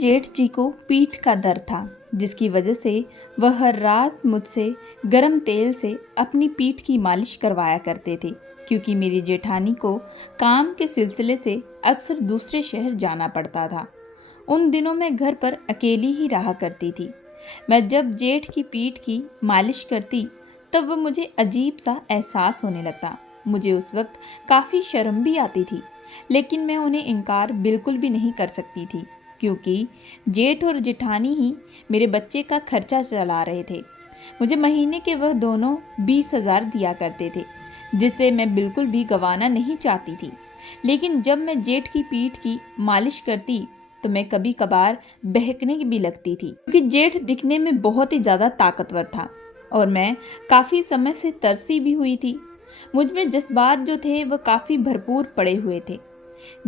जेठ जी को पीठ का दर्द था, जिसकी वजह से वह हर रात मुझसे गरम तेल से अपनी पीठ की मालिश करवाया करते थे, क्योंकि मेरी जेठानी को काम के सिलसिले से अक्सर दूसरे शहर जाना पड़ता था। उन दिनों मैं घर पर अकेली ही रहा करती थी। मैं जब जेठ की पीठ की मालिश करती तब वह मुझे अजीब सा एहसास होने लगता। मुझे उस वक्त काफ़ी शर्म भी आती थी, लेकिन मैं उन्हें इनकार बिल्कुल भी नहीं कर सकती थी, क्योंकि जेठ और जेठानी ही मेरे बच्चे का खर्चा चला रहे थे। मुझे महीने के वह दोनों 20,000 दिया करते थे, जिसे मैं बिल्कुल भी गंवाना नहीं चाहती थी। लेकिन जब मैं जेठ की पीठ की मालिश करती तो मैं कभी कभार बहकने भी लगती थी, क्योंकि जेठ दिखने में बहुत ही ज़्यादा ताकतवर था और मैं काफ़ी समय से तरसी भी हुई थी। मुझ में जज्बात जो थे वह काफ़ी भरपूर पड़े हुए थे।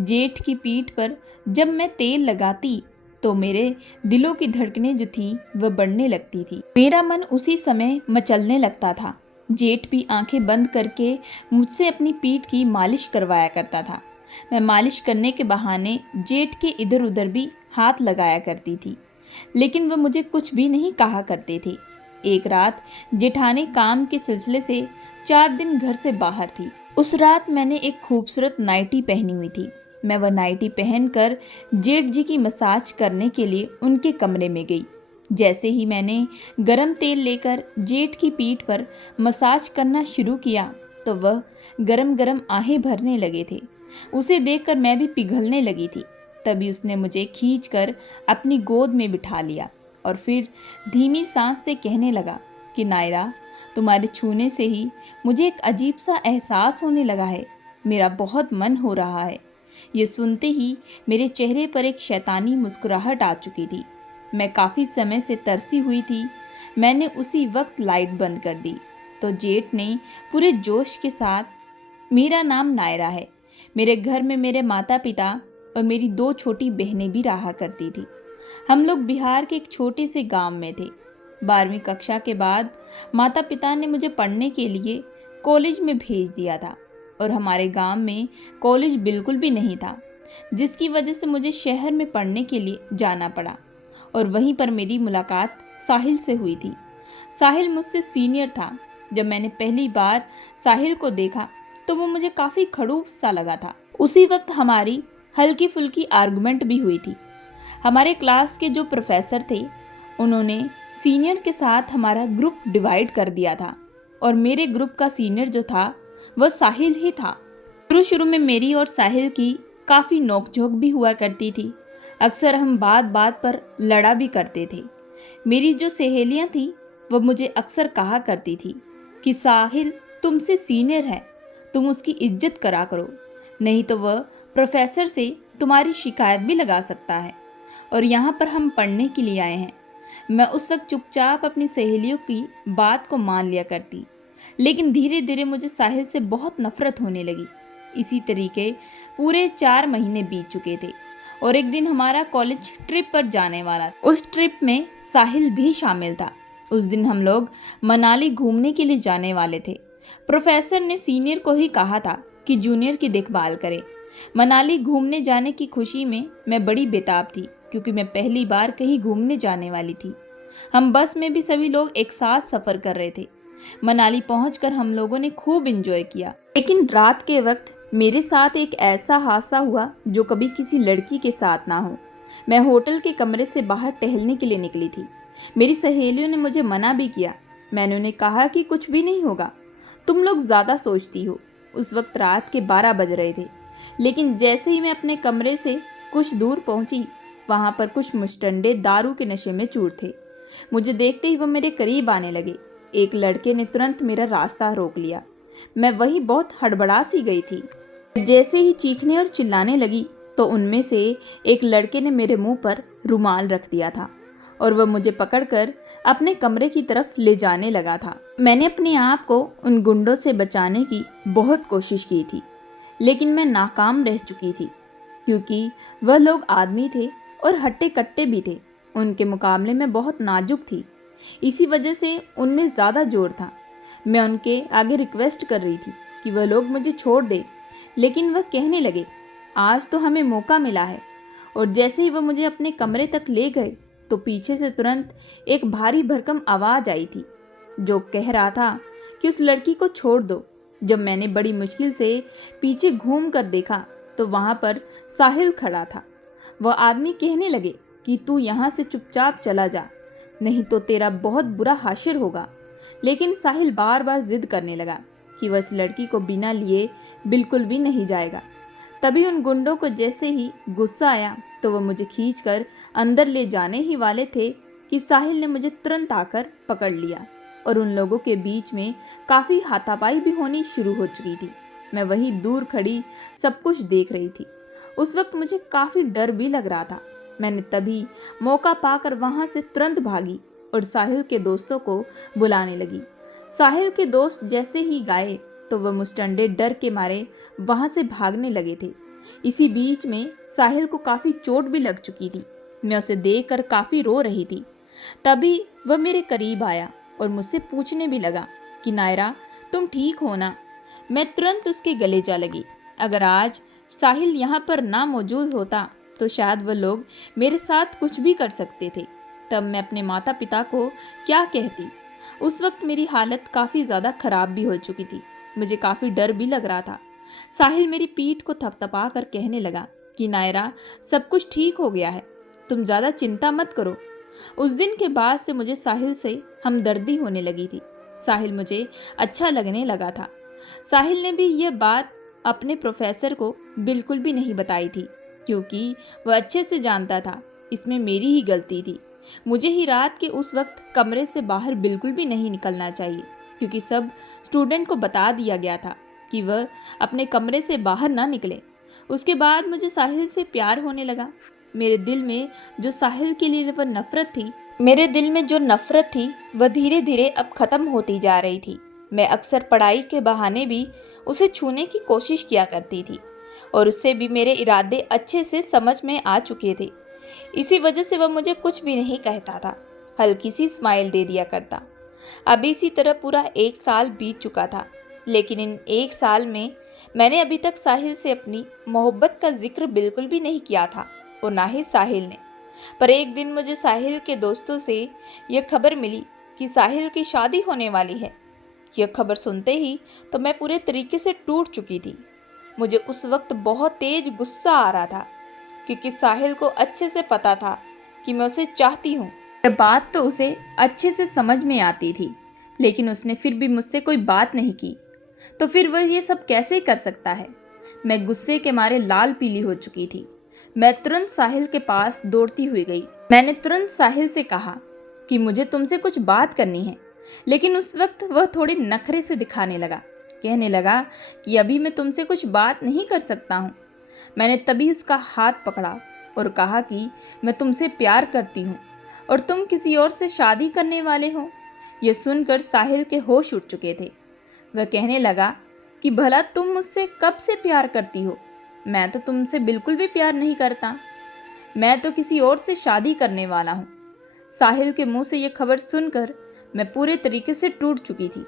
जेठ की पीठ पर जब मैं तेल लगाती तो मेरे दिलों की धड़कनें जो थी वह बढ़ने लगती थी। मेरा मन उसी समय मचलने लगता था। जेठ भी आंखें बंद करके मुझसे अपनी पीठ की मालिश करवाया करता था। मैं मालिश करने के बहाने जेठ के इधर उधर भी हाथ लगाया करती थी, लेकिन वह मुझे कुछ भी नहीं कहा करते थे। एक रात जेठानी काम के सिलसिले से 4 दिन घर से बाहर थी। उस रात मैंने एक खूबसूरत नाइटी पहनी हुई थी। मैं वह नाइटी पहनकर जेठ जी की मसाज करने के लिए उनके कमरे में गई। जैसे ही मैंने गरम तेल लेकर जेठ की पीठ पर मसाज करना शुरू किया तो वह गरम गरम आहें भरने लगे थे। उसे देखकर मैं भी पिघलने लगी थी। तभी उसने मुझे खींचकर अपनी गोद में बिठा लिया और फिर धीमी सांस से कहने लगा कि नायरा, तुम्हारे छूने से ही मुझे एक अजीब सा एहसास होने लगा है। मेरा बहुत मन हो रहा है। ये सुनते ही मेरे चेहरे पर एक शैतानी मुस्कुराहट आ चुकी थी। मैं काफ़ी समय से तरसी हुई थी। मैंने उसी वक्त लाइट बंद कर दी तो जेठ ने पूरे जोश के साथ, मेरा नाम नायरा है। मेरे घर में मेरे माता पिता और मेरी 2 छोटी बहनें भी रहा करती थी। हम लोग बिहार के एक छोटे से गांव में थे। 12वीं कक्षा के बाद माता पिता ने मुझे पढ़ने के लिए कॉलेज में भेज दिया था और हमारे गांव में कॉलेज बिल्कुल भी नहीं था, जिसकी वजह से मुझे शहर में पढ़ने के लिए जाना पड़ा। और वहीं पर मेरी मुलाकात साहिल से हुई थी। साहिल मुझसे सीनियर था। जब मैंने पहली बार साहिल को देखा तो वो मुझे काफ़ी खड़ूस सा लगा था। उसी वक्त हमारी हल्की फुल्की आर्गुमेंट भी हुई थी। हमारे क्लास के जो प्रोफेसर थे उन्होंने सीनियर के साथ हमारा ग्रुप डिवाइड कर दिया था और मेरे ग्रुप का सीनियर जो था वह साहिल ही था। शुरू शुरू में मेरी और साहिल की काफ़ी नोकझोंक भी हुआ करती थी। अक्सर हम बात बात पर लड़ा भी करते थे। मेरी जो सहेलियां थीं वह मुझे अक्सर कहा करती थी कि साहिल तुमसे सीनियर है, तुम उसकी इज्जत करा करो, नहीं तो वह प्रोफेसर से तुम्हारी शिकायत भी लगा सकता है और यहाँ पर हम पढ़ने के लिए आए हैं। मैं उस वक्त चुपचाप अपनी सहेलियों की बात को मान लिया करती, लेकिन धीरे धीरे मुझे साहिल से बहुत नफरत होने लगी। इसी तरीके पूरे 4 महीने बीत चुके थे और एक दिन हमारा कॉलेज ट्रिप पर जाने वाला था। उस ट्रिप में साहिल भी शामिल था। उस दिन हम लोग मनाली घूमने के लिए जाने वाले थे। प्रोफेसर ने सीनियर को ही कहा था कि जूनियर की देखभाल करे। मनाली घूमने जाने की खुशी में मैं बड़ी बेताब थी, क्योंकि मैं पहली बार कहीं घूमने जाने वाली थी। हम बस में भी सभी लोग एक साथ सफ़र कर रहे थे। मनाली पहुंचकर हम लोगों ने खूब एंजॉय किया, लेकिन रात के वक्त मेरे साथ एक ऐसा हादसा हुआ जो कभी किसी लड़की के साथ ना हो। मैं होटल के कमरे से बाहर टहलने के लिए निकली थी। मेरी सहेलियों ने मुझे मना भी किया। मैंने उन्हें कहा कि कुछ भी नहीं होगा, तुम लोग ज़्यादा सोचती हो। उस वक्त रात के 12 बज रहे थे, लेकिन जैसे ही मैं अपने कमरे से कुछ दूर पहुंची, वहाँ पर कुछ मुस्टंडे दारू के नशे में चूर थे। मुझे देखते ही वह मेरे करीब आने लगे। एक लड़के ने तुरंत मेरा रास्ता रोक लिया। मैं वही बहुत हड़बड़ा सी गई थी। जैसे ही चीखने और चिल्लाने लगी तो उनमें से एक लड़के ने मेरे मुंह पर रुमाल रख दिया था और वह मुझे पकड़कर अपने कमरे की तरफ ले जाने लगा था। मैंने अपने आप को उन गुंडों से बचाने की बहुत कोशिश की थी, लेकिन मैं नाकाम रह चुकी थी, क्योंकि वह लोग आदमी थे और हट्टे कट्टे भी थे। उनके मुकाबले में बहुत नाजुक थी, इसी वजह से उनमें ज़्यादा जोर था। मैं उनके आगे रिक्वेस्ट कर रही थी कि वह लोग मुझे छोड़ दे, लेकिन वह कहने लगे, आज तो हमें मौका मिला है और जैसे ही वह मुझे अपने कमरे तक ले गए तो पीछे से तुरंत एक भारी भरकम आवाज़ आई थी जो कह रहा था कि उस लड़की को छोड़ दो। जब मैंने बड़ी मुश्किल से पीछे घूम कर देखा तो वहाँ पर साहिल खड़ा था। वह आदमी कहने लगे कि तू यहाँ से चुपचाप चला जा, नहीं तो तेरा बहुत बुरा हाशिर होगा। लेकिन साहिल बार बार जिद करने लगा कि वह इस लड़की को बिना लिए बिल्कुल भी नहीं जाएगा। तभी उन गुंडों को जैसे ही गुस्सा आया तो वह मुझे खींचकर अंदर ले जाने ही वाले थे कि साहिल ने मुझे तुरंत आकर पकड़ लिया और उन लोगों के बीच में काफ़ी हाथापाई भी होनी शुरू हो चुकी थी। मैं वहीं दूर खड़ी सब कुछ देख रही थी। उस वक्त मुझे काफ़ी डर भी लग रहा था। मैंने तभी मौका पाकर वहाँ से तुरंत भागी और साहिल के दोस्तों को बुलाने लगी। साहिल के दोस्त जैसे ही गए तो वह मुस्टंडे डर के मारे वहाँ से भागने लगे थे। इसी बीच में साहिल को काफ़ी चोट भी लग चुकी थी। मैं उसे देखकर काफ़ी रो रही थी। तभी वह मेरे करीब आया और मुझसे पूछने भी लगा कि नायरा, तुम ठीक हो ना? मैं तुरंत उसके गले जा लगी। अगर आज साहिल यहाँ पर ना मौजूद होता तो शायद वह लोग मेरे साथ कुछ भी कर सकते थे। तब मैं अपने माता पिता को क्या कहती। उस वक्त मेरी हालत काफ़ी ज़्यादा ख़राब भी हो चुकी थी। मुझे काफ़ी डर भी लग रहा था। साहिल मेरी पीठ को थपथपा कर कहने लगा कि नायरा, सब कुछ ठीक हो गया है, तुम ज़्यादा चिंता मत करो। उस दिन के बाद से मुझे साहिल से हमदर्दी होने लगी थी। साहिल मुझे अच्छा लगने लगा था। साहिल ने भी यह बात अपने प्रोफेसर को बिल्कुल भी नहीं बताई थी क्योंकि वह अच्छे से जानता था इसमें मेरी ही गलती थी। मुझे ही रात के उस वक्त कमरे से बाहर बिल्कुल भी नहीं निकलना चाहिए क्योंकि सब स्टूडेंट को बता दिया गया था कि वह अपने कमरे से बाहर ना निकले। उसके बाद मुझे साहिल से प्यार होने लगा। मेरे दिल में जो साहिल के लिए वह नफ़रत थी वह धीरे धीरे अब ख़त्म होती जा रही थी। मैं अक्सर पढ़ाई के बहाने भी उसे छूने की कोशिश किया करती थी और उससे भी मेरे इरादे अच्छे से समझ में आ चुके थे। इसी वजह से वह मुझे कुछ भी नहीं कहता था, हल्की सी स्माइल दे दिया करता। अब इसी तरह पूरा 1 साल बीत चुका था, लेकिन इन 1 साल में मैंने अभी तक साहिल से अपनी मोहब्बत का जिक्र बिल्कुल भी नहीं किया था और ना ही साहिल ने। पर एक दिन मुझे साहिल के दोस्तों से यह खबर मिली कि साहिल की शादी होने वाली है। यह खबर सुनते ही तो मैं पूरे तरीके से टूट चुकी थी। मुझे उस वक्त बहुत तेज गुस्सा आ रहा था क्योंकि साहिल को अच्छे से पता था कि मैं उसे चाहती हूँ। यह बात तो उसे अच्छे से समझ में आती थी, लेकिन उसने फिर भी मुझसे कोई बात नहीं की। तो फिर वह ये सब कैसे कर सकता है? मैं गुस्से के मारे लाल पीली हो चुकी थी। मैं तुरंत साहिल के पास दौड़ती हुई गई। मैंने तुरंत साहिल से कहा कि मुझे तुमसे कुछ बात करनी है, लेकिन उस वक्त वह थोड़ी नखरे से दिखाने लगा। कहने लगा कि अभी मैं तुमसे कुछ बात नहीं कर सकता हूँ। मैंने तभी उसका हाथ पकड़ा और कहा कि मैं तुमसे प्यार करती हूँ और तुम किसी और से शादी करने वाले हो। यह सुनकर साहिल के होश उड़ चुके थे। वह कहने लगा कि भला तुम मुझसे कब से प्यार करती हो? मैं तो तुमसे बिल्कुल भी प्यार नहीं करता। मैं तो किसी और से शादी करने वाला हूँ। साहिल के मुंह से यह खबर सुनकर मैं पूरे तरीके से टूट चुकी थी।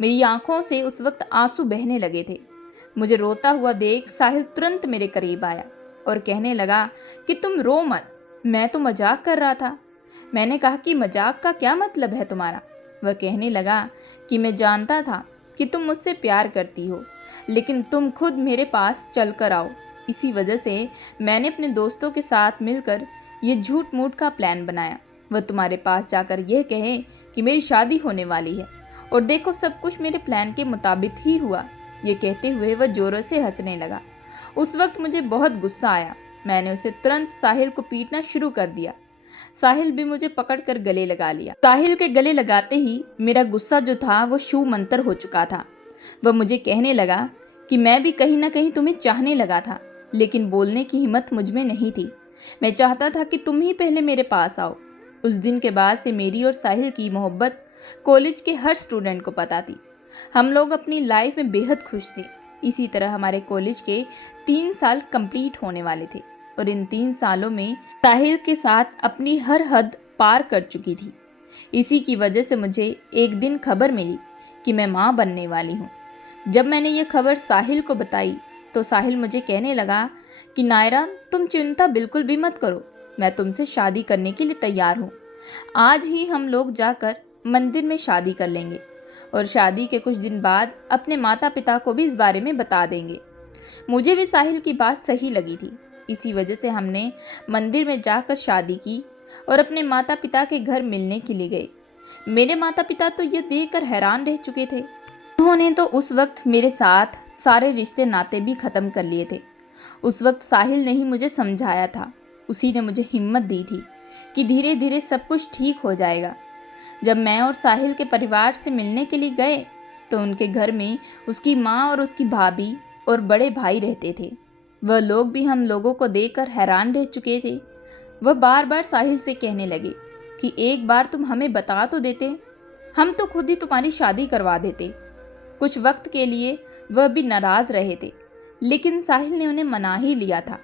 मेरी आंखों से उस वक्त आंसू बहने लगे थे। मुझे रोता हुआ देख साहिल तुरंत मेरे करीब आया और कहने लगा कि तुम रो मत, मैं तो मजाक कर रहा था। मैंने कहा कि मजाक का क्या मतलब है तुम्हारा? वह कहने लगा कि मैं जानता था कि तुम मुझसे प्यार करती हो, लेकिन तुम खुद मेरे पास चल कर आओ। इसी वजह से मैंने अपने दोस्तों के साथ मिलकर ये झूठ मूठ का प्लान बनाया। वह तुम्हारे पास जाकर यह कहे कि मेरी शादी होने वाली है और देखो सब कुछ मेरे प्लान के मुताबिक ही हुआ। ये कहते हुए वह जोरों से हंसने लगा। उस वक्त मुझे बहुत गुस्सा आया। मैंने उसे तुरंत साहिल को पीटना शुरू कर दिया। साहिल भी मुझे पकड़कर गले लगा लिया। साहिल के गले लगाते ही मेरा गुस्सा जो था वो शू मंतर हो चुका था। वह मुझे कहने लगा कि मैं भी कहीं ना कहीं तुम्हें चाहने लगा था, लेकिन बोलने की हिम्मत मुझ में नहीं थी। मैं चाहता था कि तुम ही पहले मेरे पास आओ। उस दिन के बाद से मेरी और साहिल की मोहब्बत कॉलेज के हर स्टूडेंट को पता थी। हम लोग अपनी लाइफ में बेहद खुश थे। इसी तरह हमारे कॉलेज के 3 साल कंप्लीट होने वाले थे और इन 3 सालों में साहिल के साथ अपनी हर हद पार कर चुकी थी। इसी की वजह से मुझे एक दिन खबर मिली कि मैं माँ बनने वाली हूँ। जब मैंने ये खबर साहिल को बताई तो साहिल मुझे कहने लगा कि नायरा, तुम चिंता बिल्कुल भी मत करो, मैं तुमसे शादी करने के लिए तैयार हूँ। आज ही हम लोग जाकर मंदिर में शादी कर लेंगे और शादी के कुछ दिन बाद अपने माता पिता को भी इस बारे में बता देंगे। मुझे भी साहिल की बात सही लगी थी, इसी वजह से हमने मंदिर में जाकर शादी की और अपने माता पिता के घर मिलने के लिए गए। मेरे माता पिता तो ये देखकर हैरान रह चुके थे। उन्होंने तो उस वक्त मेरे साथ सारे रिश्ते नाते भी ख़त्म कर लिए थे। उस वक्त साहिल ने ही मुझे समझाया था, उसी ने मुझे हिम्मत दी थी कि धीरे धीरे सब कुछ ठीक हो जाएगा। जब मैं और साहिल के परिवार से मिलने के लिए गए तो उनके घर में उसकी माँ और उसकी भाभी और बड़े भाई रहते थे। वह लोग भी हम लोगों को देखकर हैरान रह चुके थे। वह बार बार साहिल से कहने लगे कि एक बार तुम हमें बता तो देते, हम तो खुद ही तुम्हारी शादी करवा देते। कुछ वक्त के लिए वह भी नाराज़ रहे थे, लेकिन साहिल ने उन्हें मना ही लिया था।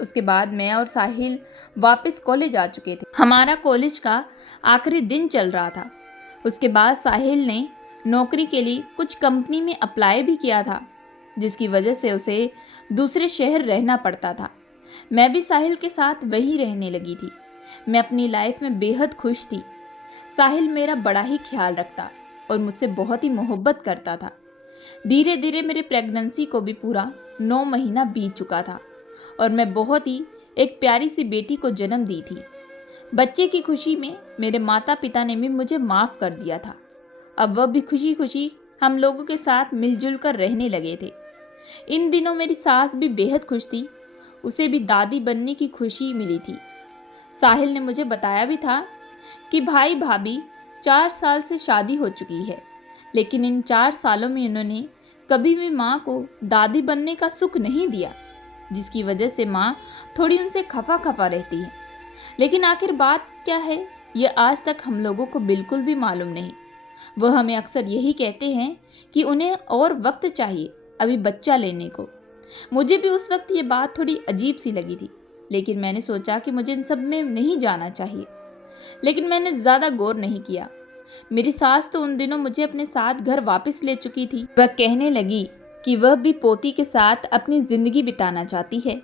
उसके बाद मैं और साहिल वापस कॉलेज आ चुके थे। हमारा कॉलेज का आखिरी दिन चल रहा था। उसके बाद साहिल ने नौकरी के लिए कुछ कंपनी में अप्लाई भी किया था, जिसकी वजह से उसे दूसरे शहर रहना पड़ता था। मैं भी साहिल के साथ वहीं रहने लगी थी। मैं अपनी लाइफ में बेहद खुश थी। साहिल मेरा बड़ा ही ख्याल रखता और मुझसे बहुत ही मोहब्बत करता था। धीरे धीरे मेरे प्रेगनेंसी को भी पूरा 9 महीना बीत चुका था और मैं बहुत ही एक प्यारी सी बेटी को जन्म दी थी। बच्चे की खुशी में मेरे माता पिता ने भी मुझे माफ़ कर दिया था। अब वह भी खुशी खुशी हम लोगों के साथ मिलजुल कर रहने लगे थे। इन दिनों मेरी सास भी बेहद खुश थी, उसे भी दादी बनने की खुशी मिली थी। साहिल ने मुझे बताया भी था कि भाई भाभी 4 साल से शादी हो चुकी है, लेकिन इन 4 सालों में इन्होंने कभी भी माँ को दादी बनने का सुख नहीं दिया, जिसकी वजह से माँ थोड़ी उनसे खफा खफा रहती है। लेकिन आखिर बात क्या है, ये आज तक हम लोगों को बिल्कुल भी मालूम नहीं। वह हमें अक्सर यही कहते हैं कि उन्हें और वक्त चाहिए अभी बच्चा लेने को। मुझे भी उस वक्त ये बात थोड़ी अजीब सी लगी थी, लेकिन मैंने सोचा कि मुझे इन सब में नहीं जाना चाहिए। लेकिन मैंने ज़्यादा गौर नहीं किया। मेरी सास तो उन दिनों मुझे अपने साथ घर वापस ले चुकी थी। वह कहने लगी कि वह भी पोती के साथ अपनी ज़िंदगी बिताना चाहती है,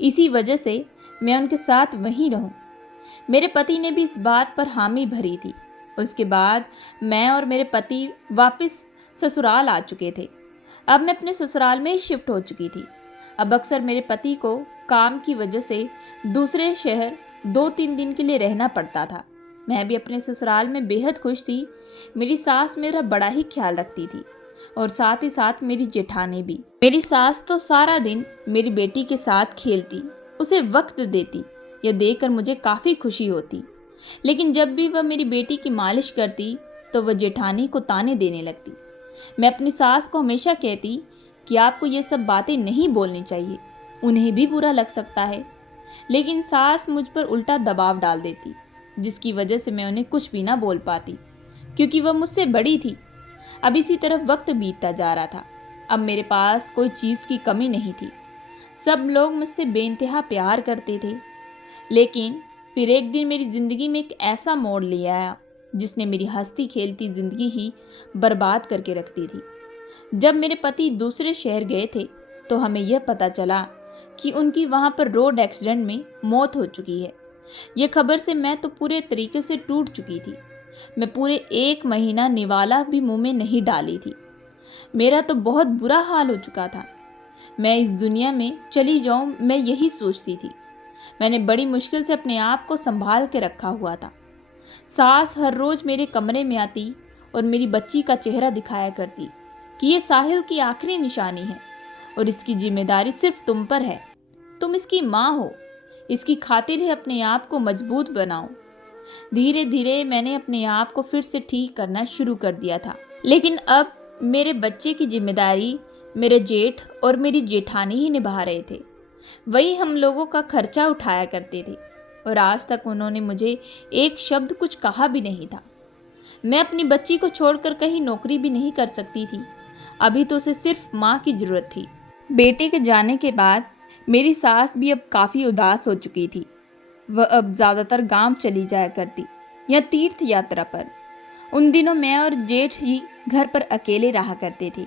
इसी वजह से मैं उनके साथ वहीं रहूं। मेरे पति ने भी इस बात पर हामी भरी थी। उसके बाद मैं और मेरे पति वापस ससुराल आ चुके थे। अब मैं अपने ससुराल में ही शिफ्ट हो चुकी थी। अब अक्सर मेरे पति को काम की वजह से दूसरे शहर 2-3 दिन के लिए रहना पड़ता था। मैं भी अपने ससुराल में बेहद खुश थी। मेरी सास मेरा बड़ा ही ख्याल रखती थी और साथ ही साथ मेरी जेठानी भी। मेरी सास तो सारा दिन मेरी बेटी के साथ खेलती, उसे वक्त देती। यह देखकर मुझे काफ़ी खुशी होती। लेकिन जब भी वह मेरी बेटी की मालिश करती तो वह जेठानी को ताने देने लगती। मैं अपनी सास को हमेशा कहती कि आपको ये सब बातें नहीं बोलनी चाहिए, उन्हें भी बुरा लग सकता है। लेकिन सास मुझ पर उल्टा दबाव डाल देती, जिसकी वजह से मैं उन्हें कुछ भी ना बोल पाती, क्योंकि वह मुझसे बड़ी थी। अब इसी तरह वक्त बीतता जा रहा था। अब मेरे पास कोई चीज़ की कमी नहीं थी। सब लोग मुझसे बेइंतहा प्यार करते थे। लेकिन फिर एक दिन मेरी ज़िंदगी में एक ऐसा मोड़ ले आया जिसने मेरी हंसती खेलती ज़िंदगी ही बर्बाद करके रख दी थी। जब मेरे पति दूसरे शहर गए थे तो हमें यह पता चला कि उनकी वहाँ पर रोड एक्सीडेंट में मौत हो चुकी है। यह खबर से मैं तो पूरे तरीके से टूट चुकी थी। मैं पूरे 1 महीना निवाला भी मुंह में नहीं डाली थी। मेरा तो बहुत बुरा हाल हो चुका था। मैं इस दुनिया में चली जाऊं, मैं यही सोचती थी। मैंने बड़ी मुश्किल से अपने आप को संभाल के रखा हुआ था। सास हर रोज़ मेरे कमरे में आती और मेरी बच्ची का चेहरा दिखाया करती कि ये साहिल की आखिरी निशानी है और इसकी जिम्मेदारी सिर्फ तुम पर है। तुम इसकी माँ हो, इसकी खातिर है अपने आप को मजबूत बनाओ। धीरे धीरे मैंने अपने आप को फिर से ठीक करना शुरू कर दिया था। लेकिन अब मेरे बच्चे की जिम्मेदारी मेरे जेठ और मेरी जेठानी ही निभा रहे थे। वही हम लोगों का खर्चा उठाया करते थे और आज तक उन्होंने मुझे एक शब्द कुछ कहा भी नहीं था। मैं अपनी बच्ची को छोड़कर कहीं नौकरी भी नहीं कर सकती थी। अभी तो उसे सिर्फ माँ की ज़रूरत थी। बेटे के जाने के बाद मेरी सास भी अब काफ़ी उदास हो चुकी थी। वह अब ज़्यादातर गांव चली जाया करती या तीर्थ यात्रा पर। उन दिनों मैं और जेठ ही घर पर अकेले रहा करते थे,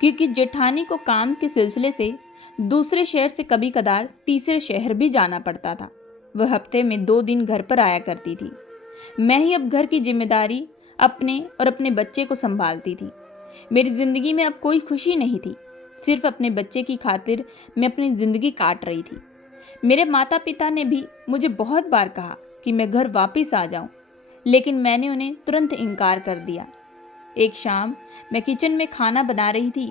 क्योंकि जेठानी को काम के सिलसिले से दूसरे शहर से कभी कदार तीसरे शहर भी जाना पड़ता था। वह हफ्ते में 2 दिन घर पर आया करती थी। मैं ही अब घर की जिम्मेदारी अपने और अपने बच्चे को संभालती थी। मेरी जिंदगी में अब कोई खुशी नहीं थी। सिर्फ अपने बच्चे की खातिर मैं अपनी जिंदगी काट रही थी। मेरे माता पिता ने भी मुझे बहुत बार कहा कि मैं घर वापस आ जाऊं, लेकिन मैंने उन्हें तुरंत इनकार कर दिया। एक शाम मैं किचन में खाना बना रही थी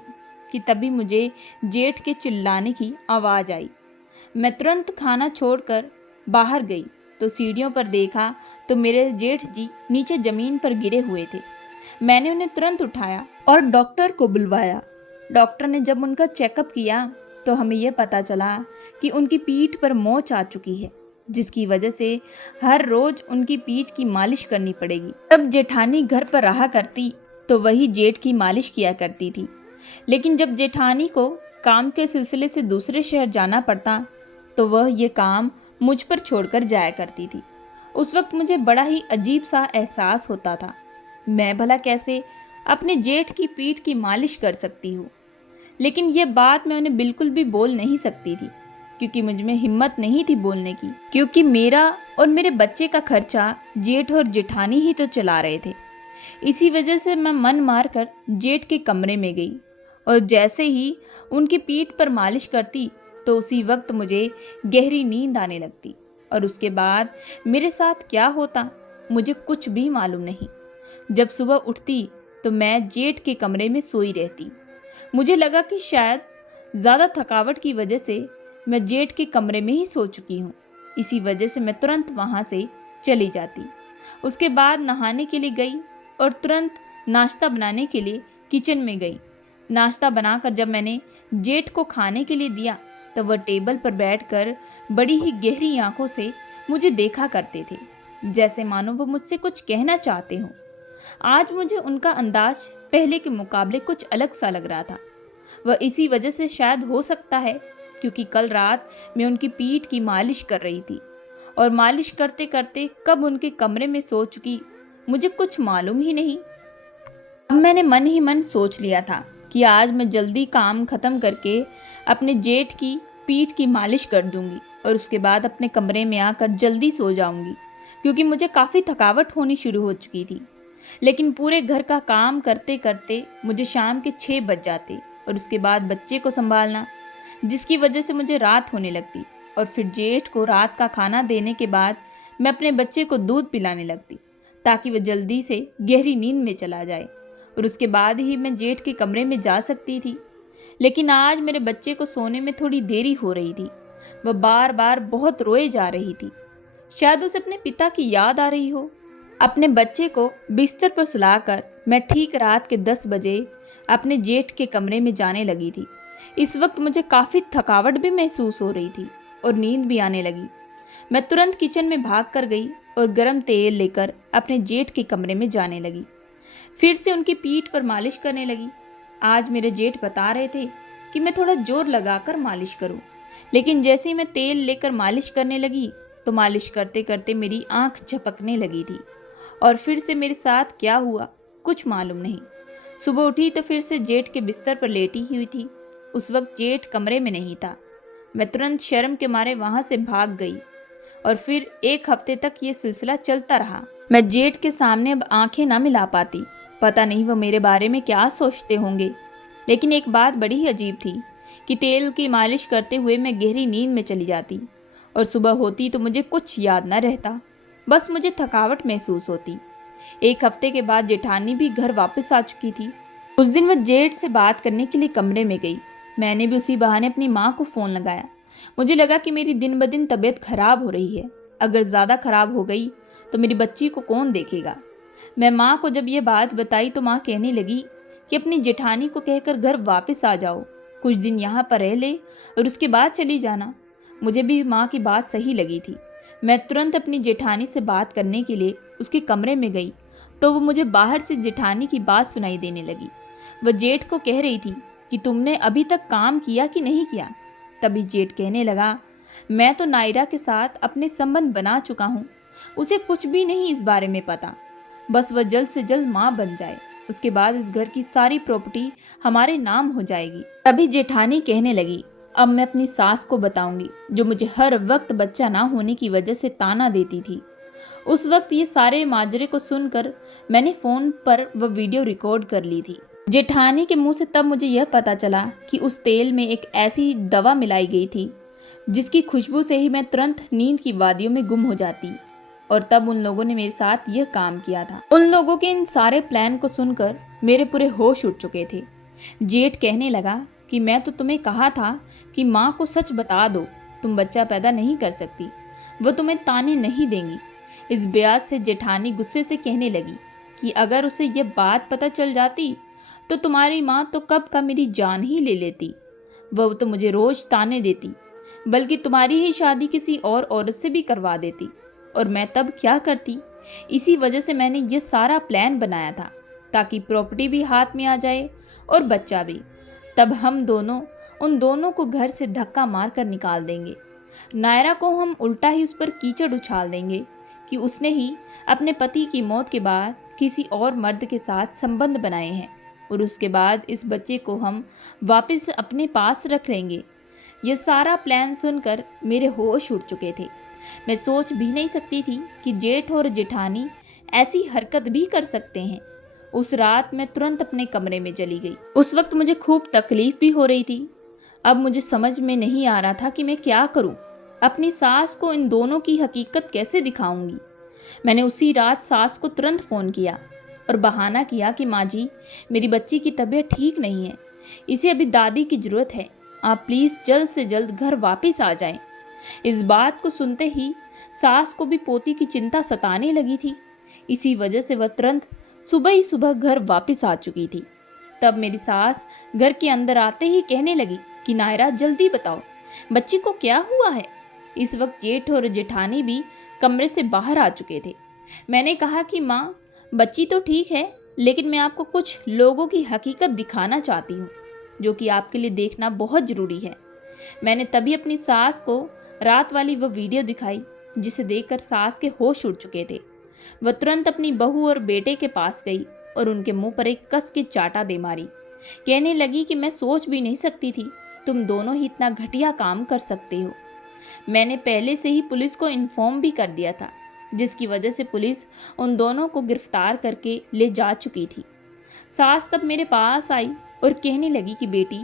कि तभी मुझे जेठ के चिल्लाने की आवाज़ आई। मैं तुरंत खाना छोड़कर बाहर गई तो सीढ़ियों पर देखा तो मेरे जेठ जी नीचे ज़मीन पर गिरे हुए थे। मैंने उन्हें तुरंत उठाया और डॉक्टर को बुलवाया। डॉक्टर ने जब उनका चेकअप किया तो हमें यह पता चला कि उनकी पीठ पर मोच आ चुकी है, जिसकी वजह से हर रोज उनकी पीठ की मालिश करनी पड़ेगी। तब जेठानी घर पर रहा करती तो वही जेठ की मालिश किया करती थी, लेकिन जब जेठानी को काम के सिलसिले से दूसरे शहर जाना पड़ता तो वह ये काम मुझ पर छोड़कर जाया करती थी। उस वक्त मुझे बड़ा ही अजीब सा एहसास होता था। मैं भला कैसे अपने जेठ की पीठ की मालिश कर सकती हूँ, लेकिन यह बात मैं उन्हें बिल्कुल भी बोल नहीं सकती थी, क्योंकि मुझ में हिम्मत नहीं थी बोलने की, क्योंकि मेरा और मेरे बच्चे का खर्चा जेठ और जेठानी ही तो चला रहे थे। इसी वजह से मैं मन मार कर जेठ के कमरे में गई और जैसे ही उनकी पीठ पर मालिश करती तो उसी वक्त मुझे गहरी नींद आने लगती और उसके बाद मेरे साथ क्या होता मुझे कुछ भी मालूम नहीं। जब सुबह उठती तो मैं जेठ के कमरे में सोई रहती। मुझे लगा कि शायद ज़्यादा थकावट की वजह से मैं जेठ के कमरे में ही सो चुकी हूँ। इसी वजह से मैं तुरंत वहाँ से चली जाती। उसके बाद नहाने के लिए गई और तुरंत नाश्ता बनाने के लिए किचन में गई। नाश्ता बनाकर जब मैंने जेठ को खाने के लिए दिया तो वह टेबल पर बैठकर बड़ी ही गहरी आंखों से मुझे देखा करते थे, जैसे मानो वो मुझसे कुछ कहना चाहते हों। आज मुझे उनका अंदाज पहले के मुकाबले कुछ अलग सा लग रहा था। वह इसी वजह से शायद हो सकता है क्योंकि कल रात मैं उनकी पीठ की मालिश कर रही थी और मालिश करते करते कब उनके कमरे में सो चुकी मुझे कुछ मालूम ही नहीं। अब मैंने मन ही मन सोच लिया था कि आज मैं जल्दी काम खत्म करके अपने जेठ की पीठ की मालिश कर दूंगी और उसके बाद अपने कमरे में आकर जल्दी सो जाऊंगी, क्योंकि मुझे काफ़ी थकावट होनी शुरू हो चुकी थी। लेकिन पूरे घर का काम करते करते मुझे शाम के 6 बज जाते और उसके बाद बच्चे को संभालना, जिसकी वजह से मुझे रात होने लगती और फिर जेठ को रात का खाना देने के बाद मैं अपने बच्चे को दूध पिलाने लगती ताकि वह जल्दी से गहरी नींद में चला जाए और उसके बाद ही मैं जेठ के कमरे में जा सकती थी। लेकिन आज मेरे बच्चे को सोने में थोड़ी देरी हो रही थी। वह बार बार बहुत रोए जा रही थी। शायद उसे अपने पिता की याद आ रही हो। अपने बच्चे को बिस्तर पर सुलाकर मैं ठीक रात के 10 बजे अपने जेठ के कमरे में जाने लगी थी। इस वक्त मुझे काफ़ी थकावट भी महसूस हो रही थी और नींद भी आने लगी। मैं तुरंत किचन में भाग कर गई और गर्म तेल लेकर अपने जेठ के कमरे में जाने लगी। फिर से उनकी पीठ पर मालिश करने लगी। आज मेरे जेठ बता रहे थे कि मैं थोड़ा जोर लगाकर मालिश करूं, लेकिन जैसे ही मैं तेल लेकर मालिश करने लगी तो मालिश करते करते मेरी आंख झपकने लगी थी और फिर से मेरे साथ क्या हुआ कुछ मालूम नहीं। सुबह उठी तो फिर से जेठ के बिस्तर पर लेटी हुई थी। उस वक्त जेठ कमरे में नहीं था। मैं तुरंत शर्म के मारे वहां से भाग गई और फिर 1 हफ्ते तक ये सिलसिला चलता रहा। मैं जेठ के सामने अब आंखें ना मिला पाती। पता नहीं वो मेरे बारे में क्या सोचते होंगे। लेकिन एक बात बड़ी ही अजीब थी कि तेल की मालिश करते हुए मैं गहरी नींद में चली जाती और सुबह होती तो मुझे कुछ याद न रहता, बस मुझे थकावट महसूस होती। 1 हफ्ते के बाद जेठानी भी घर वापस आ चुकी थी। उस दिन वह जेठ से बात करने के लिए कमरे में गई। मैंने भी उसी बहाने अपनी माँ को फ़ोन लगाया। मुझे लगा कि मेरी दिन ब दिन तबीयत खराब हो रही है। अगर ज़्यादा खराब हो गई तो मेरी बच्ची को कौन देखेगा। मैं माँ को जब ये बात बताई तो माँ कहने लगी कि अपनी जेठानी को कहकर घर वापस आ जाओ, कुछ दिन यहाँ पर रह ले और उसके बाद चली जाना। मुझे भी माँ की बात सही लगी थी। मैं तुरंत अपनी जेठानी से बात करने के लिए उसके कमरे में गई तो वो मुझे बाहर से जेठानी की बात सुनाई देने लगी। वह जेठ को कह रही थी कि तुमने अभी तक काम किया कि नहीं किया। तभी जेठ कहने लगा, मैं तो नायरा के साथ अपने संबंध बना चुका हूँ, उसे कुछ भी नहीं इस बारे में पता। बस वह जल्द से जल्द माँ बन जाए, उसके बाद इस घर की सारी प्रॉपर्टी हमारे नाम हो जाएगी। तभी जेठानी कहने लगी, अब मैं अपनी सास को बताऊंगी, जो मुझे हर वक्त बच्चा ना होने की वजह से ताना देती थी। उस वक्त ये सारे माजरे को सुनकर मैंने फ़ोन पर वह वीडियो रिकॉर्ड कर ली थी। जेठानी के मुंह से तब मुझे यह पता चला कि उस तेल में एक ऐसी दवा मिलाई गई थी जिसकी खुशबू से ही मैं तुरंत नींद की वादियों में गुम हो जाती। और तब उन लोगों ने मेरे साथ यह काम किया था। उन लोगों के इन सारे प्लान को सुनकर मेरे पूरे होश उड़ चुके थे। जेठ कहने लगा कि मैं तो तुम्हें कहा था कि माँ को सच बता दो, तुम बच्चा पैदा नहीं कर सकती, वह तुम्हें ताने नहीं देंगी। इस ब्याज से जेठानी गुस्से से कहने लगी कि अगर उसे यह बात पता चल जाती तो तुम्हारी माँ तो कब का मेरी जान ही ले लेती। वह तो मुझे रोज ताने देती, बल्कि तुम्हारी ही शादी किसी और औरत से भी करवा देती, और मैं तब क्या करती। इसी वजह से मैंने ये सारा प्लान बनाया था, ताकि प्रॉपर्टी भी हाथ में आ जाए और बच्चा भी। तब हम दोनों उन दोनों को घर से धक्का मार कर निकाल देंगे। नायरा को हम उल्टा ही उस पर कीचड़ उछाल देंगे कि उसने ही अपने पति की मौत के बाद किसी और मर्द के साथ संबंध बनाए हैं, और उसके बाद इस बच्चे को हम वापस अपने पास रख लेंगे। यह सारा प्लान सुनकर मेरे होश उड़ चुके थे। मैं सोच भी नहीं सकती थी कि जेठ और जेठानी ऐसी हरकत भी कर सकते हैं। उस रात मैं तुरंत अपने कमरे में चली गई। उस वक्त मुझे खूब तकलीफ भी हो रही थी। अब मुझे समझ में नहीं आ रहा था कि मैं क्या करूं। अपनी सास को इन दोनों की हकीकत कैसे दिखाऊंगी। मैंने उसी रात सास को तुरंत फ़ोन किया और बहाना किया कि माँ जी, मेरी बच्ची की तबीयत ठीक नहीं है, इसे अभी दादी की ज़रूरत है, आप प्लीज़ जल्द से जल्द घर वापस आ जाएं। इस बात को सुनते ही सास को भी पोती की चिंता सताने लगी थी। इसी वजह से वह तुरंत सुबह ही सुबह घर वापस आ चुकी थी। तब मेरी सास घर के अंदर आते ही कहने लगी कि नायरा, जल्दी बताओ बच्ची को क्या हुआ है। इस वक्त जेठ और जेठानी भी कमरे से बाहर आ चुके थे। मैंने कहा कि माँ, बच्ची तो ठीक है, लेकिन मैं आपको कुछ लोगों की हकीकत दिखाना चाहती हूँ, जो कि आपके लिए देखना बहुत ज़रूरी है। मैंने तभी अपनी सास को रात वाली वह वीडियो दिखाई, जिसे देखकर सास के होश उड़ चुके थे। वह तुरंत अपनी बहू और बेटे के पास गई और उनके मुंह पर एक कस के चाटा दे मारी। कहने लगी कि मैं सोच भी नहीं सकती थी तुम दोनों ही इतना घटिया काम कर सकते हो। मैंने पहले से ही पुलिस को इन्फॉर्म भी कर दिया था, जिसकी वजह से पुलिस उन दोनों को गिरफ्तार करके ले जा चुकी थी। सास तब मेरे पास आई और कहने लगी कि बेटी,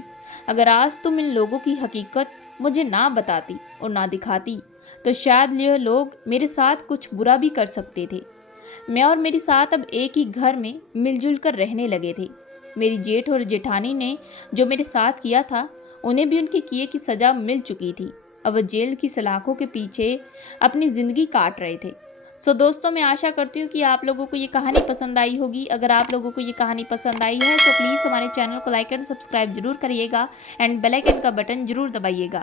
अगर आज तुम इन लोगों की हकीकत मुझे ना बताती और ना दिखाती तो शायद यह लोग मेरे साथ कुछ बुरा भी कर सकते थे। मैं और मेरी सास अब एक ही घर में मिलजुल कर रहने लगे थे। मेरी जेठ और जेठानी ने जो मेरे साथ किया था, उन्हें भी उनके किए की सज़ा मिल चुकी थी। अब वह जेल की सलाखों के पीछे अपनी ज़िंदगी काट रहे थे। सो दोस्तों, मैं आशा करती हूँ कि आप लोगों को ये कहानी पसंद आई होगी। अगर आप लोगों को ये कहानी पसंद आई है तो प्लीज़ हमारे चैनल को लाइक एंड सब्सक्राइब जरूर करिएगा एंड बेल आइकन का बटन जरूर दबाइएगा।